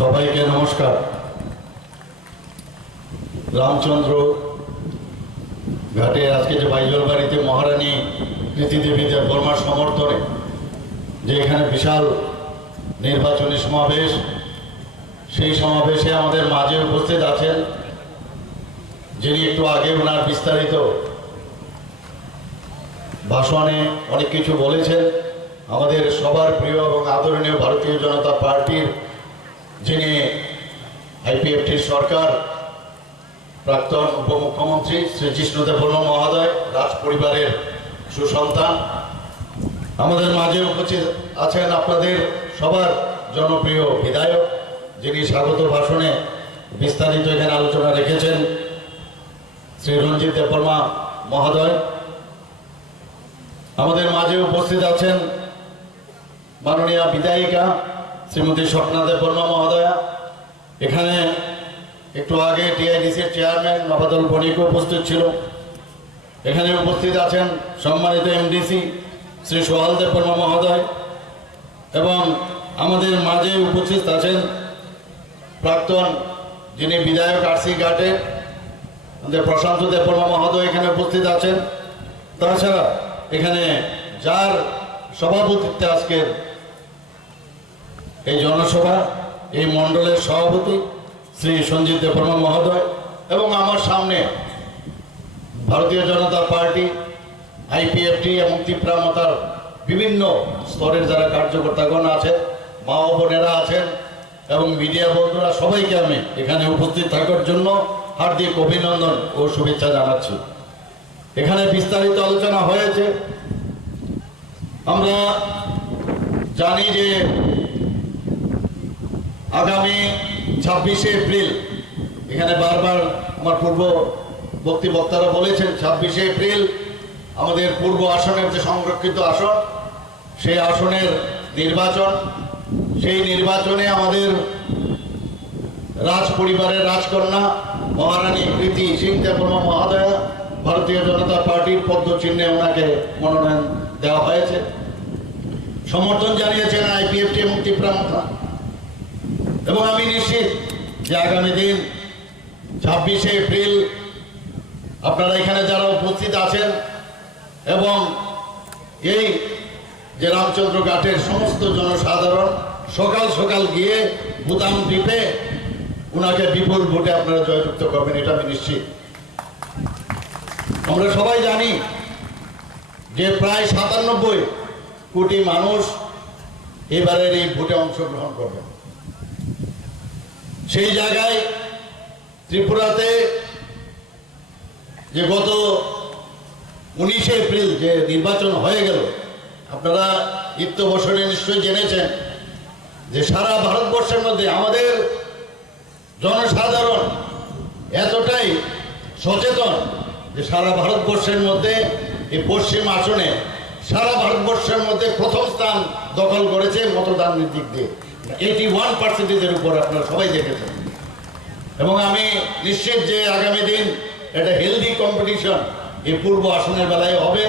সবাইকে নমস্কার। রামচন্দ্র ঘাটে আজকে যে বাইজল বাড়িতে মহারানী কৃতিদেবী দেববর্মার সমর্থনে যে এখানে বিশাল নির্বাচনী সমাবেশ, সেই সমাবেশে আমাদের মাঝে উপস্থিত আছেন যিনি একটু আগে ওনার বিস্তারিত ভাষণে অনেক কিছু বলেছেন। আমাদের সবার প্রিয় এবং আদরণীয় ভারতীয় জনতা পার্টির যিনি আইপিএফটির সরকার প্রাক্তন উপমুখ্যমন্ত্রী শ্রী জিষ্ণু দেববর্মা মহোদয়, রাজ পরিবারের সুসন্তান, আমাদের মাঝে উপস্থিত আছেন আপনাদের সবার জনপ্রিয় বিধায়ক যিনি স্বাগত ভাষণে বিস্তারিত এখানে আলোচনা রেখেছেন, শ্রী রঞ্জিত দেববর্মা মহোদয়। আমাদের মাঝে উপস্থিত আছেন মাননীয় বিধায়িকা শ্রীমতী স্বপ্না দেববর্মা মহোদয়া। এখানে একটু আগে টিআইডিসির চেয়ারম্যান নবাদল বণিকও উপস্থিত ছিল। এখানে উপস্থিত আছেন সম্মানিত এমডিসি শ্রী সোহাল দেববর্মা মহোদয়, এবং আমাদের মাঝে উপস্থিত আছেন প্রাক্তন যিনি বিধায়ক আরসি ঘাটে আমাদের প্রশান্ত দেববর্মা মহোদয় এখানে উপস্থিত আছেন। তাছাড়া এখানে যার সভাপতিত্বে আজকের এই জনসভা, এই মণ্ডলের সভাপতি শ্রী সঞ্জিত দেববর্মা মহোদয়, এবং আমার সামনে ভারতীয় জনতা পার্টি, আইপিএফটি এবং তীব্রামতার বিভিন্ন স্তরের যারা কার্যকর্তাগণ আছেন, মা ও বোনেরা আছেন এবং মিডিয়া বন্ধুরা, সবাইকে আমি এখানে উপস্থিত থাকার জন্য হার্দিক অভিনন্দন ও শুভেচ্ছা জানাচ্ছি। এখানে বিস্তারিত আলোচনা হয়েছে। আমরা জানি যে আগামী 26শে এপ্রিল, এখানে বারবার আমার পূর্ববর্তী বক্তারা বলেছেন 26শে এপ্রিল আমাদের পূর্ব আসনের যে সংরক্ষিত আসন, সেই আসনের নির্বাচন। সেই নির্বাচনে আমাদের রাজ পরিবারের রাজকন্যা মহারানী কৃতি সিং দেববর্মা মহোদয়া ভারতীয় জনতা পার্টির পদ্ম চিহ্নে ওনাকে মনোনয়ন দেওয়া হয়েছে। সমর্থন জানিয়েছেন আইপিএফটি এবং তীব্রামতা, এবং আমি নিশ্চিত যে আগামী দিন 26শে এপ্রিল আপনারা এখানে যারা উপস্থিত আছেন এবং এই যে রামচন্দ্র ঘাটের সমস্ত জনসাধারণ সকাল সকাল গিয়ে বুতাম টিপে ওনাকে বিপুল ভোটে আপনারা জয়যুক্ত করবেন, এটা আমি নিশ্চিত। আমরা সবাই জানি যে প্রায় 97 কোটি মানুষ এবারের এই ভোটে অংশগ্রহণ করবেন। সেই জায়গায় ত্রিপুরাতে যে গত 19শে এপ্রিল যে নির্বাচন হয়ে গেল, আপনারা ইত্য বছরে নিশ্চয়ই জেনেছেন যে সারা ভারতবর্ষের মধ্যে আমাদের জনসাধারণ এতটাই সচেতন যে সারা ভারতবর্ষের মধ্যে এই পশ্চিম আসনে সারা ভারতবর্ষের মধ্যে প্রথম স্থান দখল করেছে মতদানের দিক দিয়ে 81%-এর উপর আপনারা সবাই দেখেছেন। এবং আমি নিশ্চিত যে আগামী দিন একটা হেলদি কম্পিটিশন এই পূর্ব আসনের বেলায় হবে,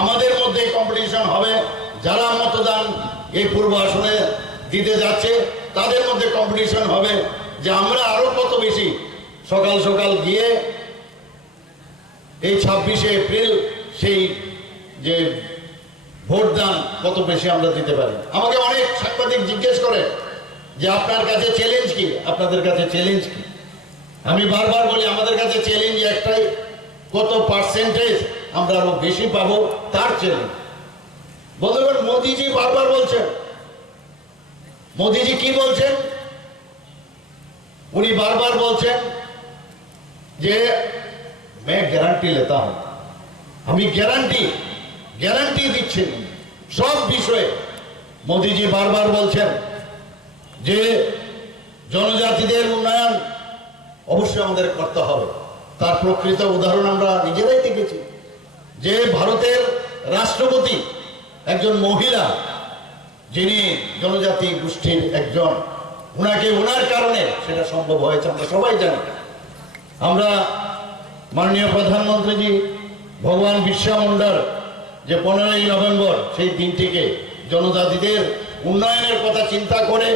আমাদের মধ্যে কম্পিটিশন হবে। যারা মতদান এই পূর্ব আসনে দিতে যাচ্ছে তাদের মধ্যে কম্পিটিশন হবে যে আমরা আরো কত বেশি সকাল সকাল গিয়ে এই 26শে এপ্রিল সেই যে ভোটদান কত বেশি আমরা দিতে পারি। আমাকে অনেক সাংবাদিক জিজ্ঞেস করে যে আপনার কাছে চ্যালেঞ্জ কি, আপনাদের কাছে চ্যালেঞ্জ কি। আমি বারবার বলি আমাদের কাছে চ্যালেঞ্জ একটাই, কত পার্সেন্টেজ আমরা আরো বেশি পাবো তার চ্যালেঞ্জ। বন্ধুগণ, মোদিজি বারবার বলছেন, মোদিজি কি বলছেন, উনি বারবার বলছেন যে मैं গ্যারান্টি लेता हूं, আমি গ্যারান্টি দিচ্ছেন সব বিষয়ে। মোদিজি বারবার বলছেন যে জনজাতিদের উন্নয়ন অবশ্যই আমাদের করতে হবে। তার প্রকৃত উদাহরণ আমরা নিজেরাই দেখেছি যে ভারতের রাষ্ট্রপতি একজন মহিলা, যিনি জনজাতি গোষ্ঠীর একজন, ওনাকে ওনার কারণে সেটা সম্ভব হয়েছে, আমরা সবাই জানি। আমরা মাননীয় প্রধানমন্ত্রীজি ভগবান বিরসা মুন্ডার যে 15ই নভেম্বর সেই দিনটিকে জনজাতিদের উন্নয়নের কথা চিন্তা করে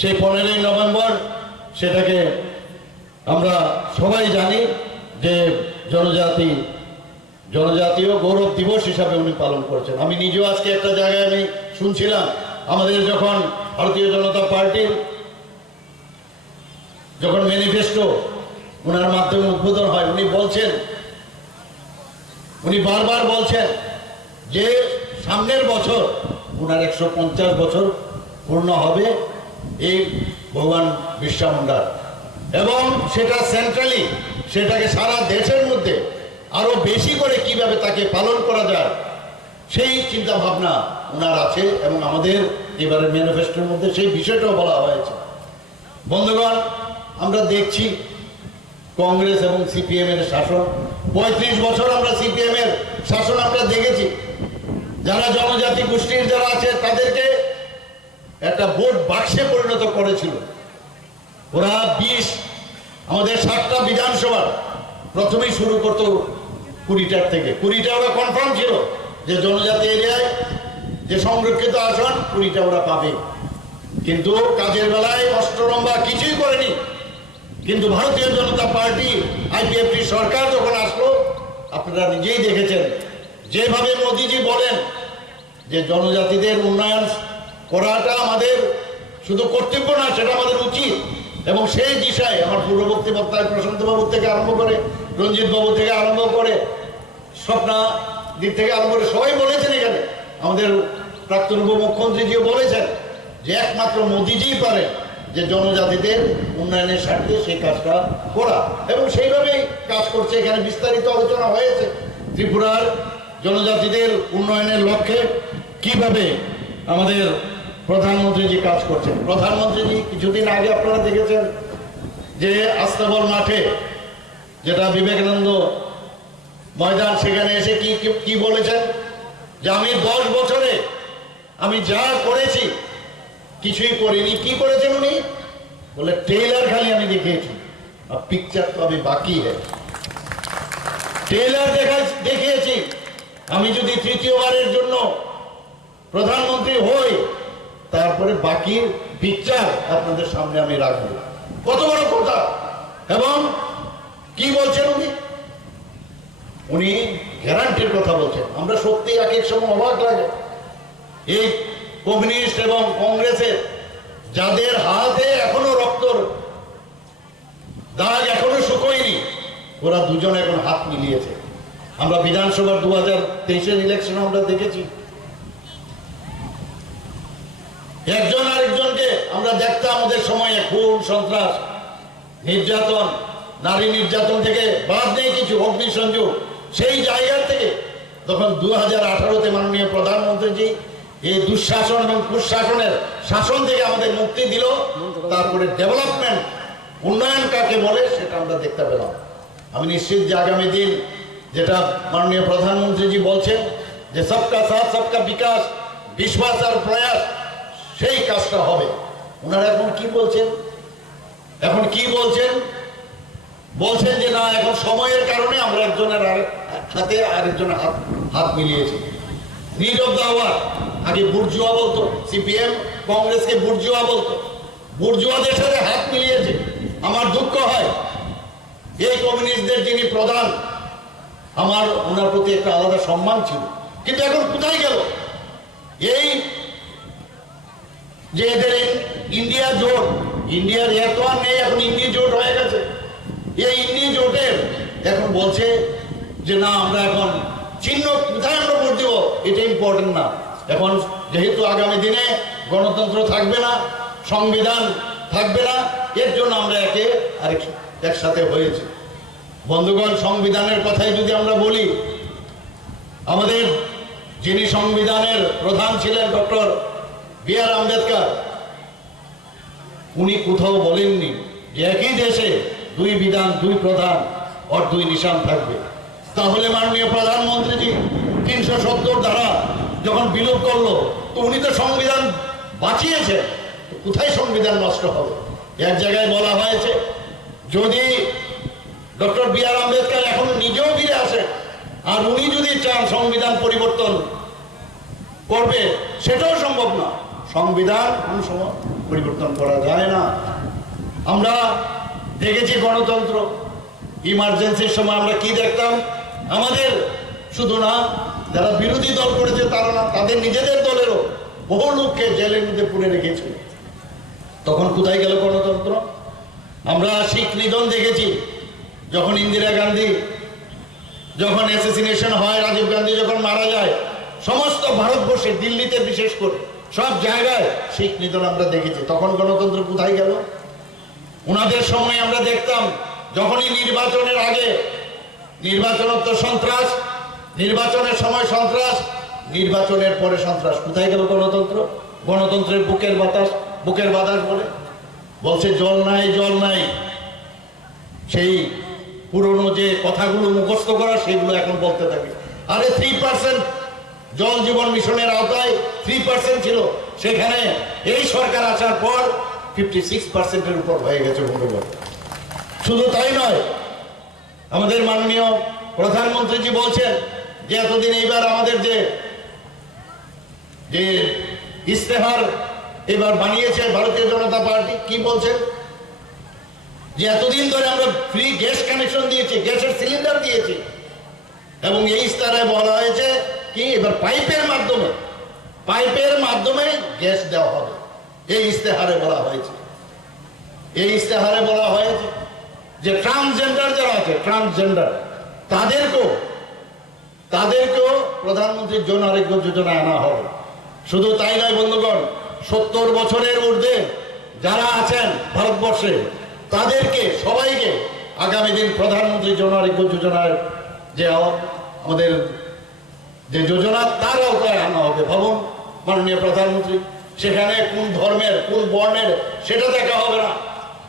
সেই 15ই নভেম্বর সেটাকে আমরা সবাই জানি যে জনজাতীয় গৌরব দিবস হিসাবে উনি পালন করছেন। আমি নিজেও আজকে একটা জায়গায় আমি শুনছিলাম, আমাদের যখন ভারতীয় জনতা পার্টির যখন ম্যানিফেস্টো ওনার মাধ্যমে উদ্বোধন হয়, উনি বারবার বলছেন যে সামনের বছর ওনার 150 বছর পূর্ণ হবে এই ভগবান বিরসা মুন্ডার, এবং সেটা সেন্ট্রালি, সেটাকে সারা দেশের মধ্যে আরো বেশি করে কিভাবে তাকে পালন করা যায় সেই চিন্তা ভাবনা ওনার আছে, এবং আমাদের এবারে ম্যানিফেস্টোর মধ্যে সেই বিষয়টাও বলা হয়েছে। বন্ধুগণ, আমরা দেখছি কংগ্রেস এবং সিপিএম এর শাসন, 35 বছর আমরা সিপিএম এর শাসন আমরা দেখেছি। যারা জনজাতি গোষ্ঠীর যারা আছে তাদেরকে একটা ভোট বাক্সে পরিণত করেছিল। ওরা আমাদের 7টা বিধানসভা প্রথমেই শুরু করতো 20টার থেকে, 20টা ওরা কনফার্ম ছিল যে জনজাতি এরিয়ায় যে সংরক্ষিত আসন 20টা ওরা পাবে, কিন্তু কাজের বেলায় অষ্টরম্বা কিছুই করেনি। কিন্তু ভারতীয় জনতা পার্টি আইপিএফটি সরকার যখন আসলো, আপনারা নিজেই দেখেছেন যেভাবে মোদিজি বলেন যে জনজাতিদের উন্নয়ন করাটা আমাদের শুধু কর্তব্য না, সেটা আমাদের উচিত। এবং সেই দিশায় আমার পূর্ববর্তী বক্তায় প্রশান্ত বাবু থেকে আরম্ভ করে, রঞ্জিত বাবু থেকে আরম্ভ করে, স্বপ্না দিক থেকে আরম্ভ করে সবাই বলেছেন, এখানে আমাদের প্রাক্তন উপমুখ্যমন্ত্রীজিও বলেছেন যে একমাত্র মোদিজি পারে যে জনজাতিদের উন্নয়নের স্বার্থে সেই কাজটা করা, এবং সেইভাবেই কাজ করছে। এখানে বিস্তারিত আলোচনা হয়েছে ত্রিপুরার জনজাতিদের উন্নয়নের লক্ষ্যে কিভাবে আমাদের প্রধানমন্ত্রীজি কাজ করছেন। প্রধানমন্ত্রীজি কিছুদিন আগে আপনারা দেখেছেন যে আস্তাবল মাঠে, যেটা বিবেকানন্দ ময়দান, সেখানে এসে কি বলেছেন যে আমি 10 বছরে আমি যা করেছি কিছুই করিনি। কি করেছেন উনি? বলে ট্রেলার খালি আমি দেখিয়েছি, আর পিকচার তো আমি বাকি ট্রেলার দেখিয়েছি। আমি যদি তৃতীয়বারের জন্য প্রধানমন্ত্রী হই, তারপরে বাকি পিকচার আপনাদের সামনে আমি রাখবো। কত বড় কথা! এবং কি বলছেন উনি গ্যারান্টির কথা বলছেন। আমরা সত্যি এক এক সময় অবাক লাগে, এই কমিউনিস্ট এবং কংগ্রেসের যাদের হাতে এখনো রক্তর দাগ এখনো শুকোয়নি, ওরা দুজন এখন হাত মিলিয়েছে। আমরা বিধানসভার 2023-এর ইলেকশন আমরা দেখেছি, একজন আরেকজনকে আমরা দেখতাম আমাদের সময়ে খুন, সন্ত্রাস, নির্যাতন, নারী নির্যাতন থেকে বাদ নেই কিছু, অগ্নিসংযোগ। সেই জায়গা থেকে তখন 2018-তে মাননীয় প্রধানমন্ত্রীজি এই দুঃশাসন এবং কুশাসনের শাসন থেকে আমাদের মুক্তি দিল। তারপরে ডেভেলপমেন্ট, উন্নয়ন কাকে বলে সেটা আমরা দেখতে পেলাম। আমি নিশ্চিত যে আগামী দিন যেটা মাননীয় প্রধানমন্ত্রীজি বলছেন যে সবকা সাথ সবকা বিকাশ, বিশ্বাস আর প্রয়াস, সেই কাজটা হবে। ওনারা এখন কি বলছেন? বলছেন যে না, এখন সময়ের কারণে আমরা একজনের সাথে আরেকজনের হাত মিলিয়েছি। Need of the hour. আগে বুর্জুয়া বলতো, সিপিএম কংগ্রেসকে বুর্জুয়া বলতো, বুর্জুয়াদের সাথে হাত মিলিয়েছে। আমার দুঃখ হয় এই কমিউনিস্টদের যিনি প্রধান, আমার ওনার প্রতি একটা আলাদা সম্মান ছিল, কিন্তু এখন কোথায় গেল? এই যে এদের ইন্ডিয়া জোট, ইন্ডিয়ার এত আর নেই, এখন ইন্ডিয়া জোট হয়ে গেছে। এই ইন্ডিয়া জোটের এখন বলছে যে না, আমরা এখন চিহ্ন কোথায় আমরা ভোট দেব এটা ইম্পর্টেন্ট না। এখন যেহেতু আগামী দিনে গণতন্ত্র থাকবে না, সংবিধান থাকবে না, এর জন্য আমরা একসাথে হয়েছি। বন্ধুগণ, সংবিধানের কথাই যদি আমরা বলি, আমাদের যিনি সংবিধানের প্রধান ছিলেন ডক্টর বি.আর. আম্বেদকর, উনি কোথাও বলেননি যে একই দেশে 2 বিধান, 2 প্রধান আর 2 নিশান থাকবে। তাহলে মাননীয় প্রধানমন্ত্রীজি 370 ধারা যখন বিলোপ করলো, তো উনি তো সংবিধান বাঁচিয়েছে, কোথায় সংবিধান নষ্ট হবে? এক জায়গায় বলা হয়েছে যদি ডক্টর বি.আর. আম্বেদকর এখন নিজেও ফিরে আসে আর উনি যদি চান সংবিধান পরিবর্তন করবে, সেটাও সম্ভব না। সংবিধান কোন সময় পরিবর্তন করা যায় না। আমরা দেখেছি গণতন্ত্র, ইমার্জেন্সির সময় আমরা কি দেখতাম, আমাদের শুধু না যারা বিরোধী দল করেছে তারা না, তাদের নিজেদের দলেরও বহু লোককে জেলের মধ্যে পুরে রেখেছিল। তখন কোথায় গেল গণতন্ত্র? আমরা শিখ নিধন দেখেছি, যখন ইন্দিরা গান্ধী যখন অ্যাসাসিনেশন হয়, রাজীব গান্ধী যখন মারা যায়, সমস্ত ভারতবর্ষে, দিল্লিতে বিশেষ করে সব জায়গায় শিখ নিধন আমরা দেখেছি। তখন গণতন্ত্র কোথায় গেল? ওনাদের সময় আমরা দেখতাম যখনই নির্বাচনের আগে, নির্বাচনত সন্ত্রাস, নির্বাচনের সময় সন্ত্রাস, নির্বাচনের পরে সন্ত্রাস। কোথায় গেল গণতন্ত্র? গণতন্ত্রের বুকের বাতাস বলছে জল নাই, জল নাই। সেই পুরনো যে কথাগুলো মুখস্থ করা, সেগুলো এখন বলতে থাকে। আরে 3% জল জীবন মিশনের আওতায় 3% ছিল, সেখানে এই সরকার আসার পর 56%-এর উপর হয়ে গেছে বন্ধুগণ। শুধু তাই নয়, আমাদের মাননীয় প্রধানমন্ত্রীজি বলছেন যে এতদিন এইবার আমাদের যে ইস্তেহার এবার বানিয়েছে ভারতীয় জনতা পার্টি, কি বলছেন যে এতদিন ধরে আমরা ফ্রি গ্যাস কানেকশন দিয়েছি, গ্যাসের সিলিন্ডার দিয়েছি, এবং এই ইস্তেহারে বলা হয়েছে কি এবার পাইপের মাধ্যমে গ্যাস দেওয়া হবে। এই ইস্তেহারে বলা হয়েছে, যে ট্রান্সজেন্ডার যারা আছে, ট্রান্সজেন্ডার তাদেরকেও প্রধানমন্ত্রীর জন আরোগ্য যোজনা আনা হবে। শুধু তাই নয় বন্ধুগণ, 70 বছরের ঊর্ধ্বে যারা আছেন ভারতবর্ষে, তাদেরকে সবাইকে আগামী দিন প্রধানমন্ত্রী জন আরোগ্য যোজনার যে আমাদের যে যোজনা, তার আওতায় আনা হবে। ভাবুন মাননীয় প্রধানমন্ত্রী, সেখানে কোন ধর্মের কোন বর্ণের সেটা দেখা হবে না,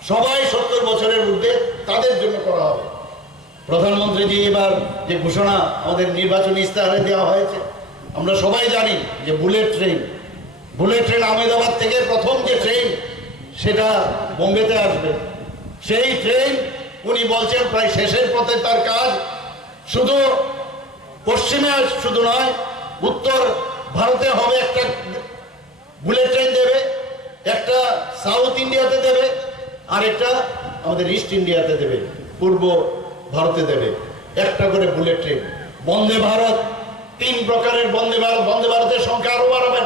সবাই 70 বছরের ঊর্ধ্বে তাদের জন্য করা হবে। প্রধানমন্ত্রীজি এবার যে ঘোষণা আমাদের নির্বাচনী ইস্তেহারে দেওয়া হয়েছে, আমরা সবাই জানি যে বুলেট ট্রেন আহমেদাবাদ থেকে প্রথম যে ট্রেন সেটা বোম্বেতে আসবে। সেই ট্রেন উনি বলছেন প্রায় শেষের পথে তার কাজ। শুধু পশ্চিমে শুধু নয়, উত্তর ভারতে হবে একটা বুলেট ট্রেন দেবে, একটা সাউথ ইন্ডিয়াতে দেবে, আর একটা আমাদের ইস্ট ইন্ডিয়াতে দেবে, পূর্ব ভারতে দেবে, একটা করে বুলেট ট্রেন। বন্দে ভারত, 3 প্রকারের বন্দে ভারতের সংখ্যা আরো বাড়াবেন।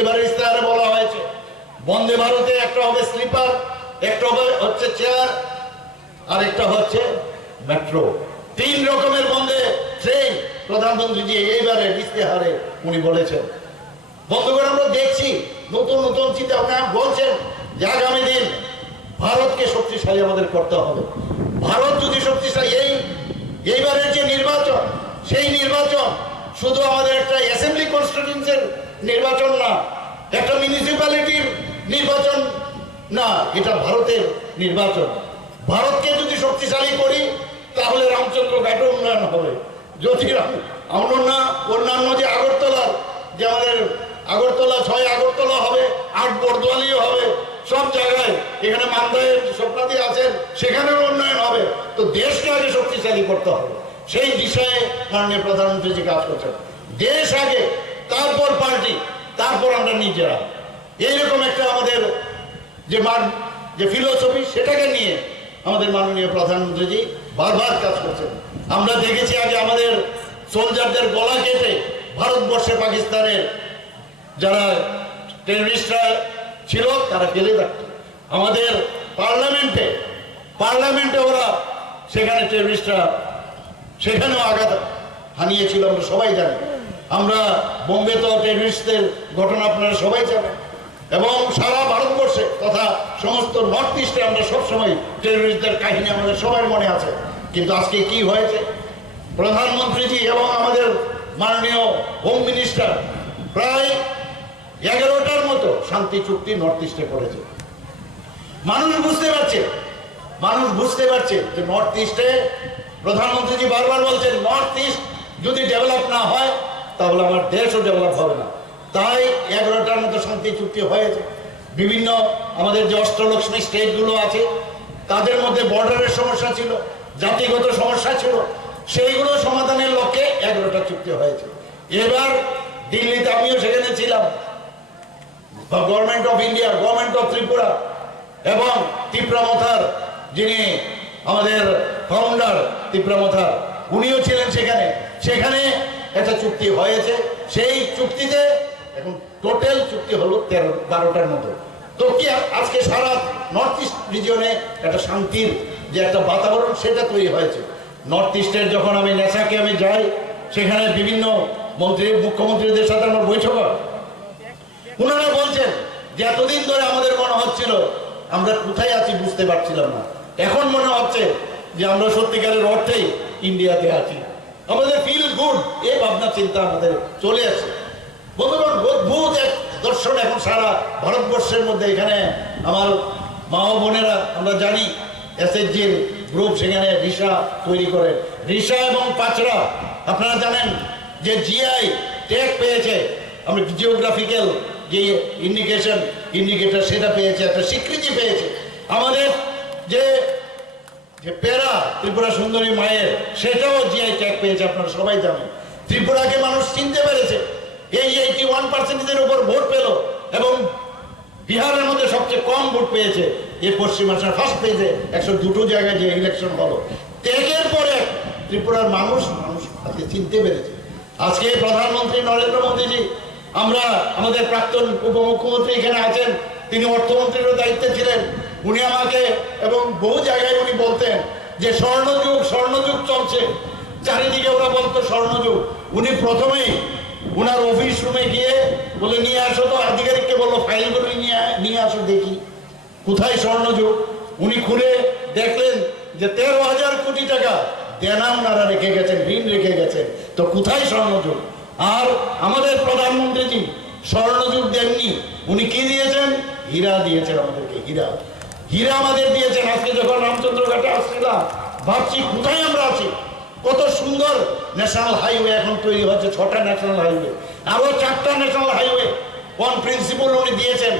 এবার ইস্তেহারে বলা হয়েছে বন্দে ভারতে একটা হবে স্লিপার, একটা হচ্ছে চেয়ার, আর একটা হচ্ছে মেট্রো। 3 রকমের বন্দে ট্রেন প্রধানমন্ত্রীজি এইবারে ইস্তেহারে উনি বলেছেন। বন্ধুগণ, আমরা দেখছি নতুন নতুন চিন্তা ভাবনা বলছেন যে আগামী দিন ভারতকে শক্তিশালী আমাদের করতে হবে। ভারত যদি শক্তিশালী, এইবারের যে নির্বাচন, সেই নির্বাচন শুধু আমাদের একটা অ্যাসেম্বলি কনস্টিটিউয়েন্সির নির্বাচন না, একটা মিউনিসিপ্যালিটির নির্বাচন না, এটা ভারতের নির্বাচন। ভারতকে যদি শক্তিশালী করি তাহলে রামচন্দ্র ঘাটও উন্নয়ন হবে। যদি অন্যান্য যে আগরতলা, যে আমাদের আগরতলা 6 আগরতলা হবে, 8 বর্দোয়ালিও হবে, সব জায়গায়, এখানে মান্দায় স্বপ্নাদি আছেন, সেখানেও উন্নয়ন হবে। তো দেশকে আগে শক্তিশালী করতে হবে, সেই বিষয়ে মাননীয় প্রধানমন্ত্রীজি কাজ করছেন। দেশ আগে, তারপর পার্টি, তারপর আমরা নিজেরা, এইরকম একটা আমাদের যে ফিলোসফি, সেটাকে নিয়ে আমাদের মাননীয় প্রধানমন্ত্রীজি বারবার কাজ করছেন। আমরা দেখেছি আগে আমাদের সোলজারদের গলা কেটে ভারতবর্ষে পাকিস্তানের যারা টেররিস্টরা ছিল তারা ফেলে রাখত। আমাদের পার্লামেন্টে ওরা সেখানে টেররিস্টরা সেখানেও আঘাত হানিয়েছিল, আমরা সবাই জানি। আমরা বোম্বে তো টেররিস্টদের ঘটনা আপনারা সবাই জানেন, এবং সারা ভারতবর্ষে তথা সমস্ত নর্থ ইস্টে আমরা সবসময় টেররিস্টদের কাহিনী আমাদের সবার মনে আছে। কিন্তু আজকে কি হয়েছে, প্রধানমন্ত্রীজি এবং আমাদের মাননীয় হোম মিনিস্টার প্রায় 11টার মতো শান্তি চুক্তি নর্থ ইস্টে করেছে। মানুষ বুঝতে পারছে যে নর্থ ইস্টে, প্রধানমন্ত্রীজি বারবার বলছেন নর্থ ইস্ট যদি ডেভেলপ না হয় তাহলে আমার দেশও ডেভেলপ হবে না। তাই 11টার মতো শান্তি চুক্তি হয়েছে। বিভিন্ন আমাদের যে অষ্টলক্ষ্মী স্টেটগুলো আছে তাদের মধ্যে বর্ডারের সমস্যা ছিল, জাতিগত সমস্যা ছিল, সেইগুলো সমাধানের লক্ষ্যে 11টা চুক্তি হয়েছে। এবার দিল্লিতে আমিও সেখানে ছিলাম। Government of India, government of Tripura এবং ত্রিপুরামথার যিনি আমাদের ফাউন্ডার ত্রিপুরামথার, উনিও ছিলেন সেখানে। সেখানে একটা চুক্তি হয়েছে, সেই চুক্তিতে এখন টোটাল চুক্তি হলো 13-12টার মতো। তো কি আজকে সারা নর্থ ইস্ট রিজিয়নে একটা শান্তির যে একটা বাতাবরণ সেটা তৈরি হয়েছে। নর্থ ইস্টের যখন আমি নেশাকে আমি যাই, সেখানে বিভিন্ন মন্ত্রী মুখ্যমন্ত্রীদের সাথে আমার বৈঠক হয়। ওনারা বলছেন যে এতদিন ধরে আমাদের মনে হচ্ছিল আমরা কোথায় আছি বুঝতে পারছিলাম না, এখন মনে হচ্ছে যে আমরা সত্যিকারের অর্থেই ইন্ডিয়াতে আছি। আমাদের ফিল গুড এই ভাবনা চিন্তা আমাদের চলে আসে। বন্ধুগণ, অদ্ভুত এক দর্শন এখন সারা ভারতবর্ষের মধ্যে। এখানে আমার মা ও বোনেরা, আমরা জানি এসএইচজির গ্রুপ সেখানে রিসা তৈরি করে। রিসা এবং পাচরা আপনারা জানেন যে জিআই ট্যাগ পেয়েছে, আমরা জিওগ্রাফিক্যাল যে ইন্ডিকেটর সেটা পেয়েছে, একটা স্বীকৃতি পেয়েছে। আমাদের যে পেরা ত্রিপুরা সুন্দরী মায়ের, সেটাও জিআই ট্যাগ পেয়েছে, আপনারা সবাই জানেন। ত্রিপুরাকে মানুষ চিনতে পেরেছে, এই 81% উপর ভোট পেল এবং বিহারের মধ্যে সবচেয়ে কম ভোট পেয়েছে। এই পশ্চিম আসার ফার্স্ট পেজে 102 জায়গায় যে ইলেকশন হলো, ত্যাগের পরে ত্রিপুরার মানুষ আজকে চিনতে পেরেছে। আজকে প্রধানমন্ত্রী নরেন্দ্র মোদীজি, আমরা আমাদের প্রাক্তন উপমুখ্যমন্ত্রী এখানে আছেন, তিনি অর্থমন্ত্রীর দায়িত্বে ছিলেন। উনি আমাকে এবং বহু জায়গায় উনি বলতেন যে স্বর্ণযুগ চলছে, চারিদিকে ওরা বলতো স্বর্ণযুগ। উনি প্রথমেই উনার অফিস রুমে গিয়ে বলে নিয়ে আসো, তো আধিকারিককে বললো ফাইলগুলো নিয়ে আসো দেখি কোথায় স্বর্ণযুগ। উনি খুলে দেখলেন যে 13,000 কোটি টাকা দেনা ওনারা রেখে গেছেন, ঋণ রেখে গেছেন। তো কোথায় স্বর্ণযুগ? আর আমাদের প্রধানমন্ত্রীজি স্বর্ণযুগ দেননি, উনি কি দিয়েছেন? হীরা দিয়েছেন আমাদেরকে, হীরা আমাদের দিয়েছেন। আজকে যখন রামচন্দ্র ঘাটে আসছিলাম, ভাবছি কোথায় আমরা আছি। কত সুন্দর ন্যাশনাল হাইওয়ে এখন তৈরি হচ্ছে, 6টা ন্যাশনাল হাইওয়ে, আরো 4টা ন্যাশনাল হাইওয়ে অন প্রিন্সিপল উনি দিয়েছেন।